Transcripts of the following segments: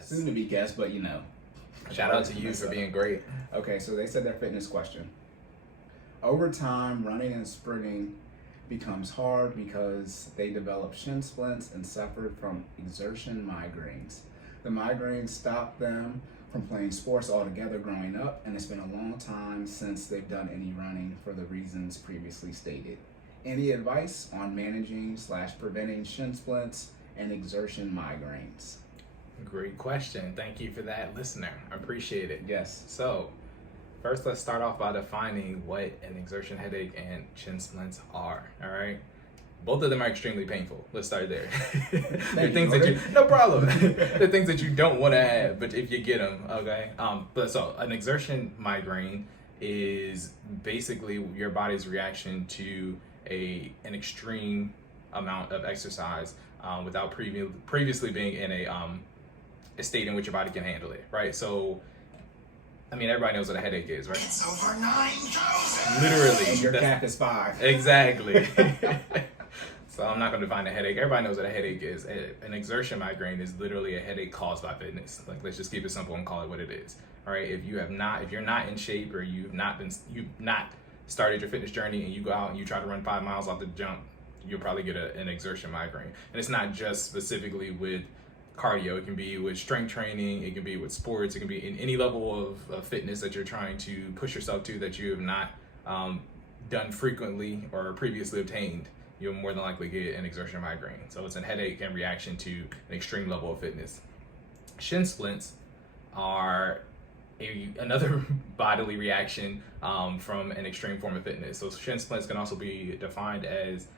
soon to be guest, but Shout out to you for being great. Okay, so they said their fitness question. Over time, running and sprinting becomes hard because they develop shin splints and suffered from exertion migraines. The migraines stopped them from playing sports altogether growing up, and it's been a long time since they've done any running for the reasons previously stated. Any advice on managing/preventing shin splints and exertion migraines? Great question. Thank you for that, listener. I appreciate it. Yes. So, first, let's start off by defining what an exertion headache and shin splints are. All right. Both of them are extremely painful. Let's start there. They're things that you, no problem. They're things that you don't want to have, but if you get them, okay. But so an exertion migraine is basically your body's reaction to an extreme amount of exercise without previously being in a state in which your body can handle it, right? So, I mean, everybody knows what a headache is, right? It's over 9,000. Literally. And your cap is 5. Exactly. So I'm not going to define a headache. Everybody knows what a headache is. An exertion migraine is literally a headache caused by fitness. Like, let's just keep it simple and call it what it is. All right. If you're not in shape, or you've not started your fitness journey, and you go out and you try to run 5 miles off the jump, you'll probably get an exertion migraine. And it's not just specifically with cardio. It can be with strength training. It can be with sports. It can be in any level of fitness that you're trying to push yourself to that you have not done frequently or previously obtained. You'll more than likely get an exertion migraine. So it's a headache in reaction to an extreme level of fitness. Shin splints are another bodily reaction from an extreme form of fitness. So shin splints can also be defined as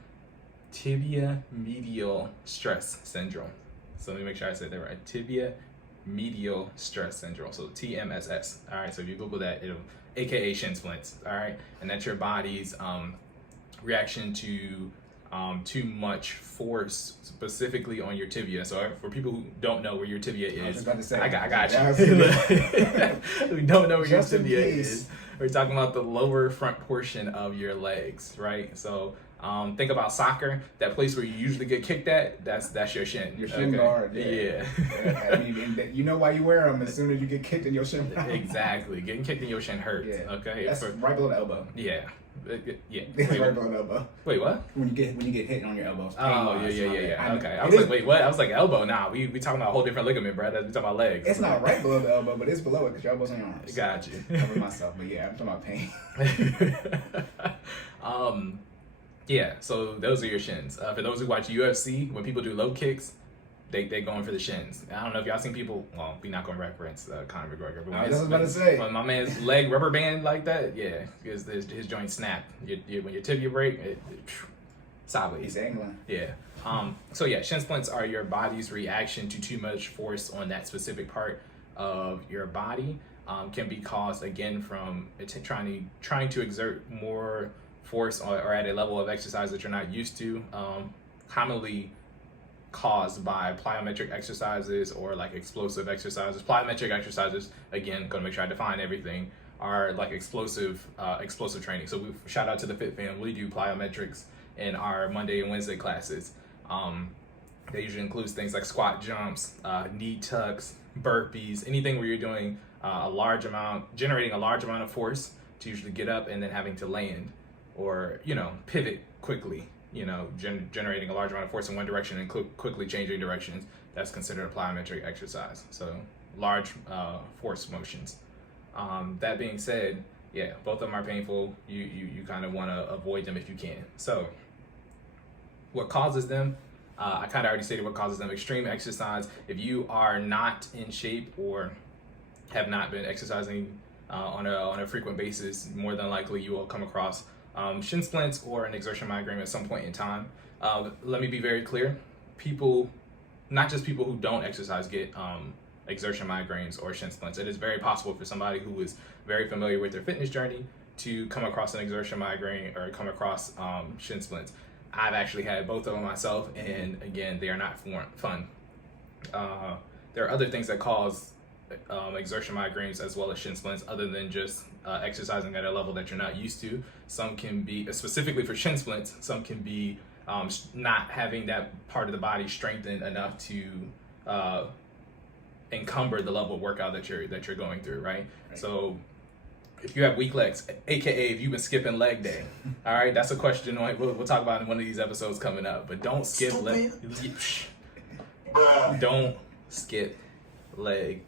tibia medial stress syndrome. So let me make sure I said that right. Tibia medial stress syndrome. So TMSS. All right. So if you Google that, it'll AKA shin splints. All right. And that's your body's reaction to too much force, specifically on your tibia. So for people who don't know where your tibia is, I was about to say, I got you. We don't know where your tibia is. We're talking about the lower front portion of your legs, right? So think about soccer. That place where you usually get kicked at, that's your shin. Your shin guard. Yeah. I mean, you know why you wear them as soon as you get kicked in your shin. Exactly. Getting kicked in your shin hurts. Yeah. Okay. That's right below the elbow. Yeah. Yeah. It's right below the elbow. Wait, what? When you get hit on your elbow. Oh, yeah. Okay. I was like, wait, what? I was like, elbow. Nah, we talking about a whole different ligament, bro. We talking about legs. It's not right below the elbow, but it's below it because your elbow's on your arms. Got you. Cover myself, but yeah, I'm talking about pain. Yeah. So those are your shins. For those who watch UFC, when people do low kicks, they going for the shins. I don't know if y'all seen people. Well, we not going to reference Conor McGregor. But I was about to say, when my man's leg rubber band like that, yeah, his joint snap. When your tibia break, it sideways. He's angling. Yeah. So yeah, shin splints are your body's reaction to too much force on that specific part of your body. Can be caused again from trying to exert more force or at a level of exercise that you're not used to. Commonly caused by plyometric exercises or like explosive exercises. Plyometric exercises, again, gonna make sure I define everything, are like explosive training. So we shout out to the Fit Fam. We do plyometrics in our Monday and Wednesday classes. That usually includes things like squat jumps, knee tucks, burpees, anything where you're doing generating a large amount of force to usually get up and then having to land or, pivot quickly. Generating a large amount of force in one direction and quickly changing directions. That's considered a plyometric exercise. So large force motions. That being said, yeah, both of them are painful. You kind of want to avoid them if you can. So what causes them? I kind of already stated what causes them. Extreme exercise. If you are not in shape or have not been exercising on a frequent basis, more than likely you will come across shin splints or an exertion migraine at some point in time. Let me be very clear. Not just people who don't exercise get exertion migraines or shin splints. It is very possible for somebody who is very familiar with their fitness journey to come across an exertion migraine or come across shin splints. I've actually had both of them myself, and again, they are not fun. There are other things that cause exertion migraines as well as shin splints other than just exercising at a level that you're not used to. Some can be, specifically for shin splints, some can be not having that part of the body strengthened enough to encumber the level of workout that you're going through, right? So if you have weak legs, aka if you've been skipping leg day, all right, that's a question we'll talk about in one of these episodes coming up. But don't skip leg. Don't skip leg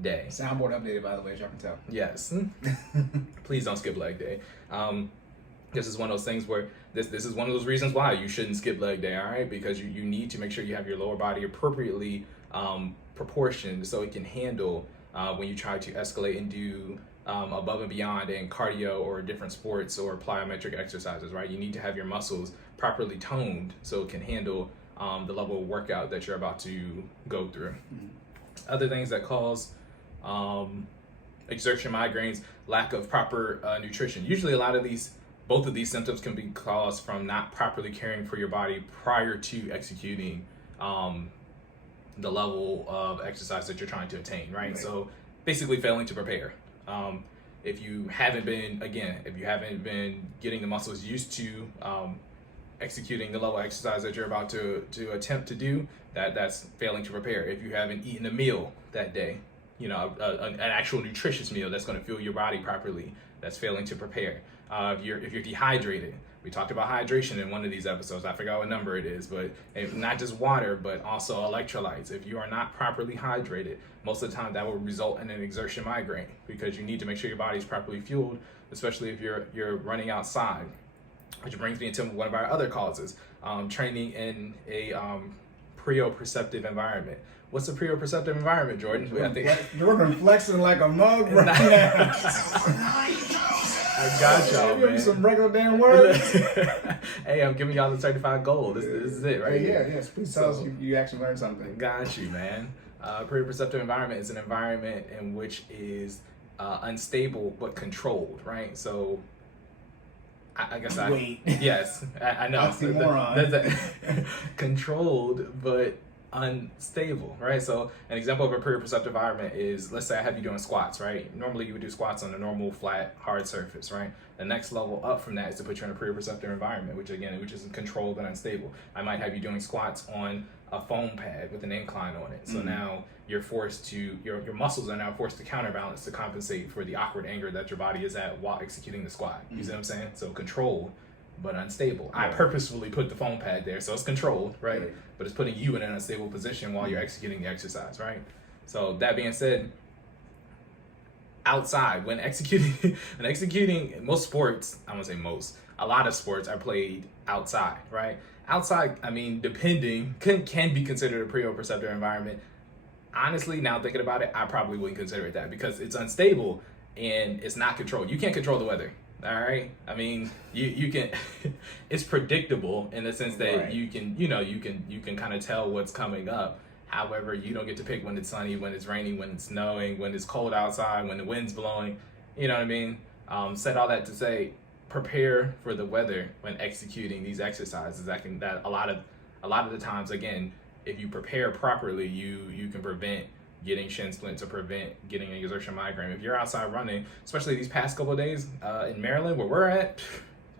day. Soundboard updated, by the way, as y'all can tell. Yes. Please don't skip leg day. This is one of those things where this is one of those reasons why you shouldn't skip leg day, all right? Because you need to make sure you have your lower body appropriately proportioned so it can handle when you try to escalate and do above and beyond in cardio or different sports or plyometric exercises, right? You need to have your muscles properly toned so it can handle the level of workout that you're about to go through. Other things that cause exertion migraines, lack of proper nutrition. Usually both of these symptoms can be caused from not properly caring for your body prior to executing the level of exercise that you're trying to attain, right? So basically failing to prepare. If you haven't been getting the muscles used to executing the level of exercise that you're about to attempt to do, that's failing to prepare. If you haven't eaten a meal that day, an actual nutritious meal that's going to fuel your body properly, that's failing to prepare. If you're dehydrated, we talked about hydration in one of these episodes. I forgot what number it is, but not just water, but also electrolytes. If you are not properly hydrated, most of the time that will result in an exertion migraine because you need to make sure your body's properly fueled, especially if you're running outside. Which brings me into one of our other causes, training in a proprioceptive environment. What's a proprioceptive environment, Jordan? Jordan flexing like a mug right now. I got y'all, man. Some regular damn words. Hey, I'm giving y'all the certified gold. This is it right here. Yes. Please tell us you actually learned something. Got you, man. Proprioceptive environment is an environment in which is unstable but controlled, right? So I guess yes, I know. Oxymoron. Controlled but unstable, right? So an example of a proprioceptive environment is, let's say I have you doing squats, right? Normally you would do squats on a normal flat hard surface, right? The next level up from that is to put you in a proprioceptive environment, which is controlled and unstable. I might have you doing squats on a foam pad with an incline on it. So now you're forced to, your muscles are now forced to counterbalance to compensate for the awkward angle that your body is at while executing the squat. You see what I'm saying? So controlled but unstable. I purposefully put the foam pad there, so it's controlled, right? But it's putting you in an unstable position while you're executing the exercise, right? So that being said, outside, when executing most sports, I won't say most, a lot of sports are played outside, right? Outside, I mean, depending, can be considered a proprioceptive environment. Honestly, now thinking about it, I probably wouldn't consider it that because it's unstable and it's not controlled. You can't control the weather. All right. I mean, you can. It's predictable in the sense that you can kind of tell what's coming up. However, you don't get to pick when it's sunny, when it's raining, when it's snowing, when it's cold outside, when the wind's blowing. You know what I mean? Said all that to say, prepare for the weather when executing these exercises. That a lot of the times, again, if you prepare properly, you can prevent getting shin splints or prevent getting an exertion migraine. If you're outside running, especially these past couple of days in Maryland, where we're at,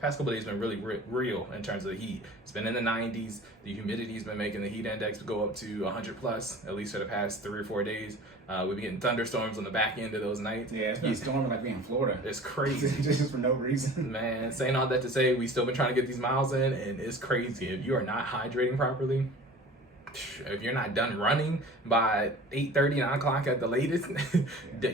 past couple of days been really real in terms of the heat. It's been in the 90s. The humidity's been making the heat index go up to 100 plus, at least for the past 3 or 4 days. We've been getting thunderstorms on the back end of those nights. Yeah, it's been storming like we in Florida. It's crazy. Just for no reason. Man, saying all that to say, we still been trying to get these miles in, and it's crazy. If you are not hydrating properly, if you're not done running by 8:30, 9 o'clock at the latest,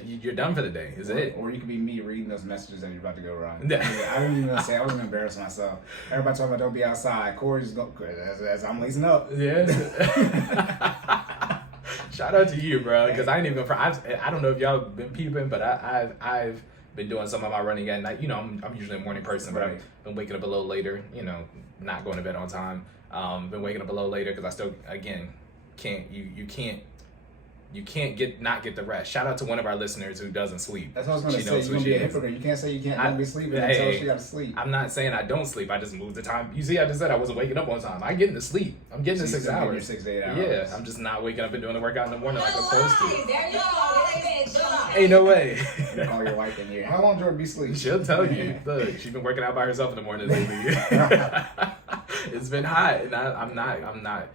you're done for the day. Is it? Or you could be me reading those messages that you're about to go run. I didn't even say, I was going to embarrass myself. Everybody talking about don't be outside. Cory's going, as I'm lacing up. Yeah. Shout out to you, bro, because I ain't even I don't know if y'all been peeping, but I've been doing some of my running at night. I'm usually a morning person, but I've been waking up a little later, not going to bed on time. Been waking up a little later because I still, again, you can't not get the rest. Shout out to one of our listeners who doesn't sleep. That's what I was going to say. You're going to be a hypocrite. You can't say you don't be sleeping until she got to sleep. I'm not saying I don't sleep. I just moved the time. You see, I just said I wasn't waking up on time. I get into sleep. I'm getting to 6 hours. 6 to 8 hours. Yeah, I'm just not waking up and doing the workout in the morning like I'm supposed to. There you go. Ain't no way. You call your wife in here. How long Jordan be sleeping? She'll tell you. Look, she's been working out by herself in the morning lately. It's been hot, and I'm not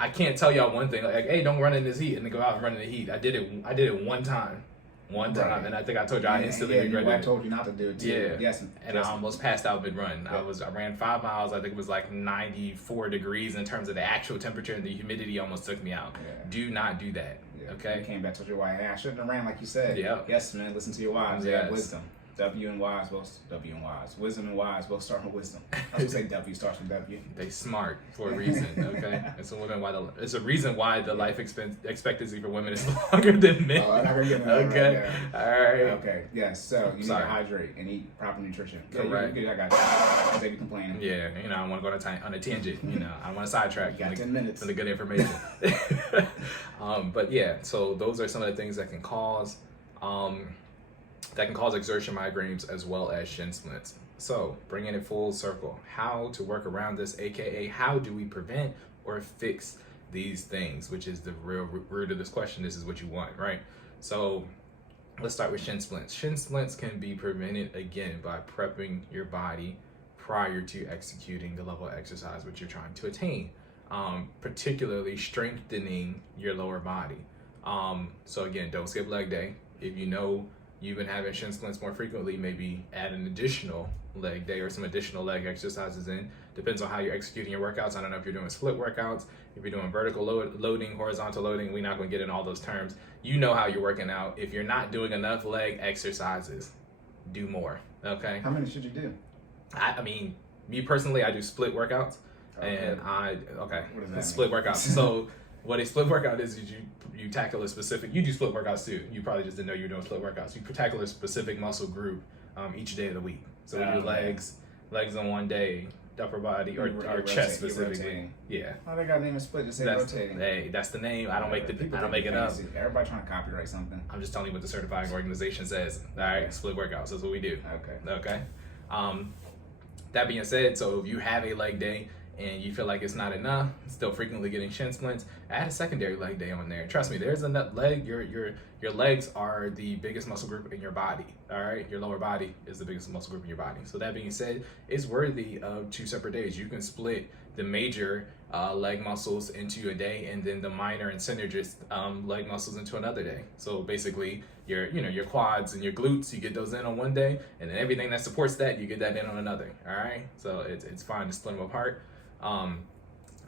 I can't tell y'all one thing like, hey, don't run in this heat and then go out and run in the heat. I did it one time, Right. and I think I told you I instantly regretted I it. told you not to do it too. Yeah. Yes. And I almost passed out mid-run. Yeah. I ran 5 miles. I think it was like 94 degrees in terms of the actual temperature, and the humidity almost took me out. Yeah. Do not do that. Yeah. Okay. You came back to your wife. Hey, I shouldn't have ran like you said. Yeah. Yes, man. Listen to your wives. They Yes. have wisdom. W and Y's. Wisdom and Y's both start with wisdom. I was gonna say W starts with W. They smart for a reason. Okay. It's a reason why the life expectancy for women is longer than men. Oh, I'm not gonna get into that Okay. right now. All right. Okay. Yes. So you need Sorry. to hydrate and eat proper nutrition. Correct. Yeah, I got you. I'll take you complaining. Yeah, I want to go on a tangent. I want to sidetrack. You got 10 minutes. For the good information. But yeah, so those are some of the things that can cause exertion migraines as well as shin splints. So bringing it full circle, how to work around this, aka how do we prevent or fix these things, which is the real root of this question. This is what you want, right? So let's start with shin splints. Shin splints can be prevented again by prepping your body prior to executing the level of exercise which you're trying to attain, particularly strengthening your lower body. So again, don't skip leg day. If you know you've been having shin splints more frequently, maybe add an additional leg day or some additional leg exercises in. Depends on how you're executing your workouts. I don't know if you're doing split workouts, if you're doing vertical loading, horizontal loading. We're not going to get in all those terms. You know how you're working out. If you're not doing enough leg exercises, do more. Okay. How many should you do? I mean, me personally, I do split workouts, and What does that split mean? workouts. So what a split workout is you tackle a specific. You do split workouts too. You probably just didn't know you were doing split workouts. You tackle a specific muscle group each day of the week. So we do legs on one day, upper body or chest specifically. Yeah. Oh, they got a name of split. Just say rotating. Hey, that's the name. I don't make it up. Everybody trying to copyright something. I'm just telling you what the certifying organization says. All right, split workouts. That's what we do. Okay. Okay. That being said, so if you have a leg day and you feel like it's not enough, still frequently getting shin splints, add a secondary leg day on there. Trust me, there's enough leg. Your legs are the biggest muscle group in your body. All right, your lower body is the biggest muscle group in your body. So that being said, it's worthy of 2 separate days. You can split the major leg muscles into a day, and then the minor and synergist leg muscles into another day. So basically, your quads and your glutes, you get those in on one day, and then everything that supports that, you get that in on another. All right, so it's fine to split them apart.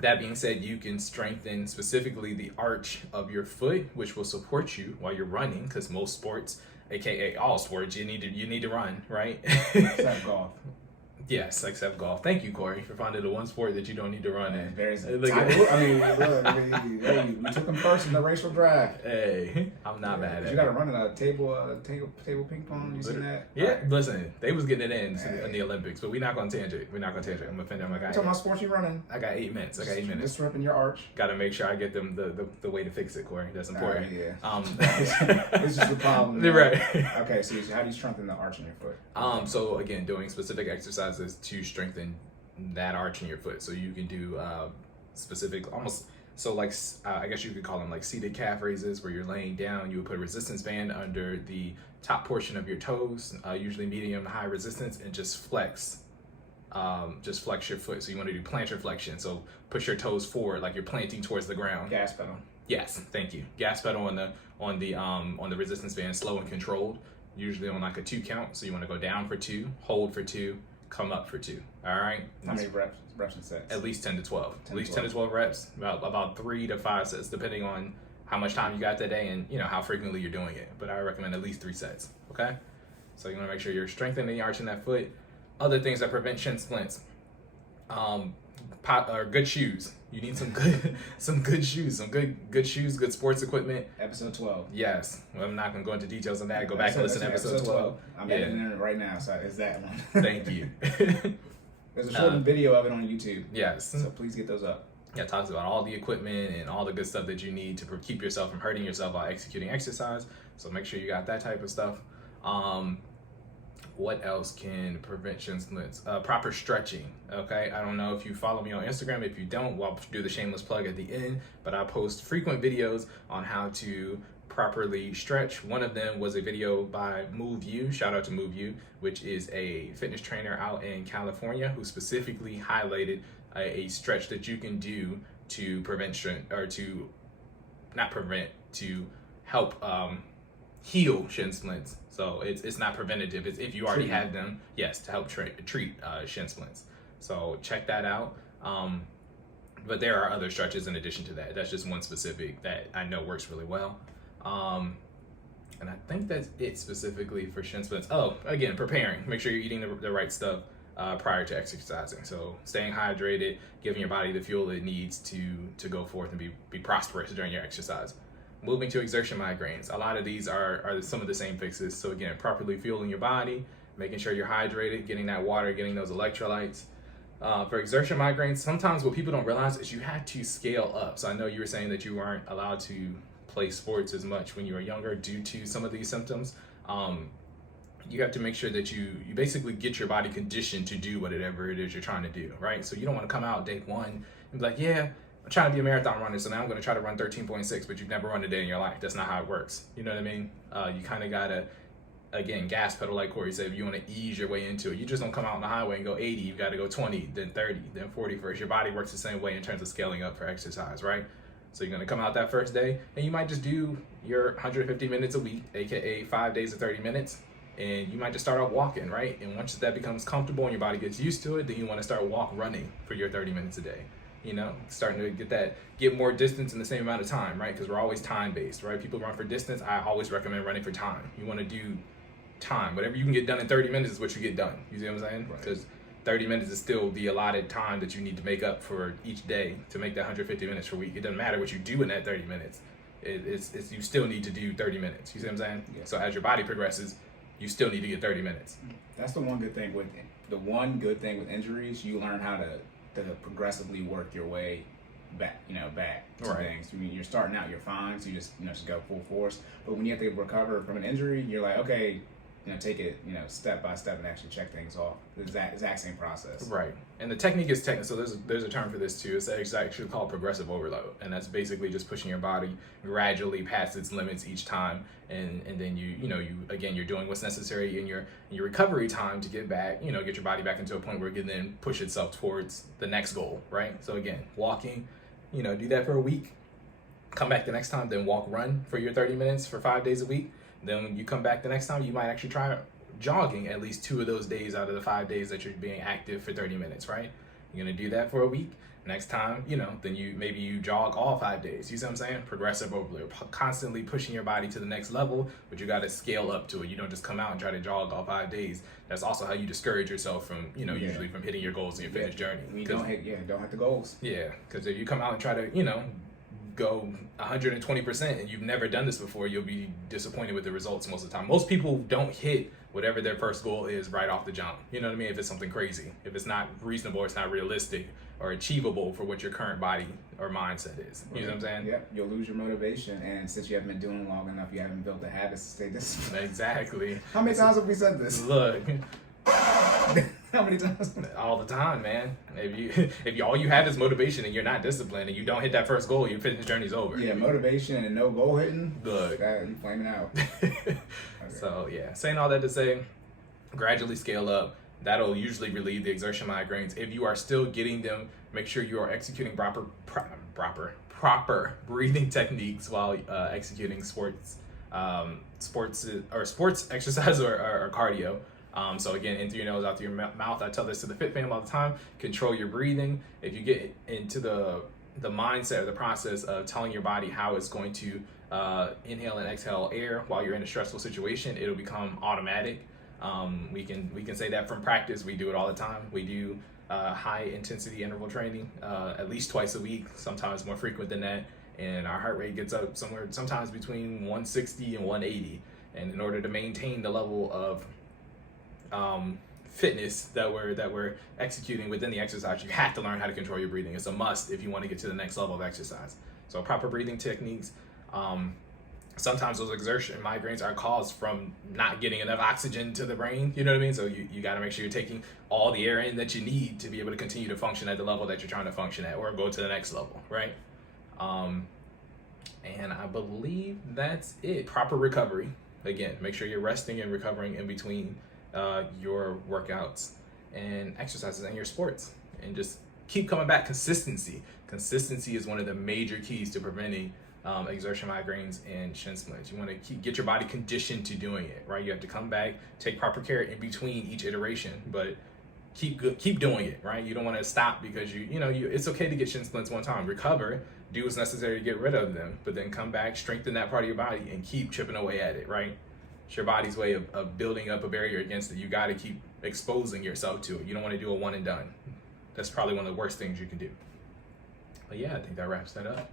That being said, you can strengthen specifically the arch of your foot, which will support you while you're running, because most sports, aka all sports, you need to run, right? Except golf. Yes, except golf. Thank you, Cory, for finding the one sport that you don't need to run in. We took him first in the racial draft. Hey, I'm not mad at it. You got to run in a table ping pong. You seen that? Yeah, listen, they was getting it in the Olympics, but we're not going to tangent. I'm offended. I'm talking about sports you running. I got 8 minutes. Just ripping your arch. Got to make sure I get them the way to fix it, Cory. That's important. This is the problem. Right. Okay, so how do you strengthen the arch in your foot? So again, doing specific exercises to strengthen that arch in your foot. So you can do specific, I guess you could call them like seated calf raises, where you're laying down. You would put a resistance band under the top portion of your toes, usually medium to high resistance, and just flex your foot. So you want to do plantar flexion. So push your toes forward like you're planting towards the ground. Gas pedal. Yes, thank you. Gas pedal on the resistance band, slow and controlled. Usually on like a 2 count. So you want to go down for 2, hold for 2, come up for 2. All right. How many reps and sets? At least 10 to 12. At least 10 to 12 reps. About 3 to 5 sets, depending on how much time you got that day and how frequently you're doing it. But I recommend at least 3 sets. Okay. So you want to make sure you're strengthening the arch in that foot. Other things that prevent shin splints. Good shoes. You need some good shoes, good shoes, good sports equipment. Episode 12. Yes. Well, I'm not gonna go into details on that. Go back and listen to episode 12. I'm editing it right now, so it's that one. Thank you. There's a short video of it on YouTube. Yes. So please get those up. Yeah, it talks about all the equipment and all the good stuff that you need to keep yourself from hurting yourself while executing exercise. So make sure you got that type of stuff. What else can prevent shin splints? Proper stretching, okay? I don't know if you follow me on Instagram. If you don't, well, I'll do the shameless plug at the end, but I post frequent videos on how to properly stretch. One of them was a video by Move You, shout out to Move You, which is a fitness trainer out in California who specifically highlighted a stretch that you can do to to help heal shin splints. So it's not preventative. It's if you already have them, yes, to help treat shin splints. So check that out. But there are other stretches in addition to that. That's just one specific that I know works really well. And I think that's it specifically for shin splints. Oh, again, preparing. Make sure you're eating the right stuff prior to exercising. So staying hydrated, giving your body the fuel it needs to go forth and be prosperous during your exercise. Moving to exertion migraines. A lot of these are some of the same fixes. So again, properly fueling your body, making sure you're hydrated, getting that water, getting those electrolytes. For exertion migraines, sometimes what people don't realize is you have to scale up. So I know you were saying that you weren't allowed to play sports as much when you were younger due to some of these symptoms. You have to make sure that you basically get your body conditioned to do whatever it is you're trying to do, right? So you don't want to come out day one and be like, yeah, I'm trying to be a marathon runner, so now I'm going to try to run 13.6, but you've never run a day in your life. That's not how it works. You know what I mean? You kind of got to, again, gas pedal, like Cory said. If you want to ease your way into it, you just don't come out on the highway and go 80. You've got to go 20, then 30, then 40 first. Your body works the same way in terms of scaling up for exercise, right? So you're going to come out that first day, and you might just do your 150 minutes a week, aka 5 days of 30 minutes, and you might just start out walking, right? And once that becomes comfortable and your body gets used to it, then you want to start running for your 30 minutes a day. You know, starting to get more distance in the same amount of time, right? Because we're always time-based, right? People run for distance. I always recommend running for time. You want to do time. Whatever you can get done in 30 minutes is what you get done. You see what I'm saying? Because 30 minutes is still the allotted time that you need to make up for each day to make that 150 minutes per week. It doesn't matter what you do in that 30 minutes. It's you still need to do 30 minutes. You see what I'm saying? Yeah. So as your body progresses, you still need to get 30 minutes. That's the one good thing with injuries. You learn how to progressively work your way back to things. I mean, you're starting out, you're fine, so you just go full force. But when you have to recover from an injury, you're like, okay, take it, step by step and actually check things off. The exact same process. Right. And the technique is technical. So there's a term for this too. It's actually called progressive overload. And that's basically just pushing your body gradually past its limits each time. And then you're doing what's necessary in your recovery time to get back, get your body back into a point where it can then push itself towards the next goal, right? So again, walking, do that for a week, come back the next time, then run for your 30 minutes for 5 days a week. Then when you come back the next time, you might actually try jogging at least 2 of those days out of the 5 days that you're being active for 30 minutes, right? You're gonna do that for a week. Next time, then you jog all 5 days. You see what I'm saying? Progressive overload, constantly pushing your body to the next level, but you got to scale up to it. You don't just come out and try to jog all 5 days. That's also how you discourage yourself from, usually from hitting your goals in your fitness journey. Don't hit the goals. Yeah, because if you come out and try to, go 120% and you've never done this before, you'll be disappointed with the results most of the time. Most people don't hit whatever their first goal is right off the jump. You know what I mean? If it's something crazy, if it's not reasonable, it's not realistic or achievable for what your current body or mindset is. You know what I'm saying? Yeah, you'll lose your motivation, and since you haven't been doing it long enough, you haven't built the habits to stay disciplined. Exactly. How many times have we said this? Look. How many times? All the time, man. If you all you have is motivation and you're not disciplined and you don't hit that first goal, your fitness journey's over. Yeah, motivation and no goal hitting. Look, you flaming out. Okay. So yeah, saying all that to say, gradually scale up. That'll usually relieve the exertion migraines. If you are still getting them, make sure you are executing proper breathing techniques while executing sports exercise or cardio. So again, in through your nose, out through your mouth. I tell this to the fit fam all the time. Control your breathing. If you get into the mindset or the process of telling your body how it's going to inhale and exhale air while you're in a stressful situation, it'll become automatic. We can say that from practice. We do it all the time. We do high intensity interval training at least twice a week, sometimes more frequent than that. And our heart rate gets up sometimes between 160 and 180. And in order to maintain the level of fitness that we're executing within the exercise, you have to learn how to control your breathing. It's a must if you want to get to the next level of exercise. So proper breathing techniques. Sometimes those exertion migraines are caused from not getting enough oxygen to the brain. You know what I mean? So you got to make sure you're taking all the air in that you need to be able to continue to function at the level that you're trying to function at, or go to the next level, right? And I believe that's it. Proper recovery. Again, make sure you're resting and recovering in between your workouts and exercises and your sports, and just keep coming back. Consistency is one of the major keys to preventing exertion migraines and shin splints. You want to get your body conditioned to doing it, right? You have to come back, take proper care in between each iteration, but keep doing it, right? You don't want to stop because it's okay to get shin splints one time, recover, do what's necessary to get rid of them, but then come back, strengthen that part of your body, and keep chipping away at it, right? It's your body's way of building up a barrier against it. You got to keep exposing yourself to it. You don't want to do a one and done. That's probably one of the worst things you can do. But yeah, I think that wraps that up.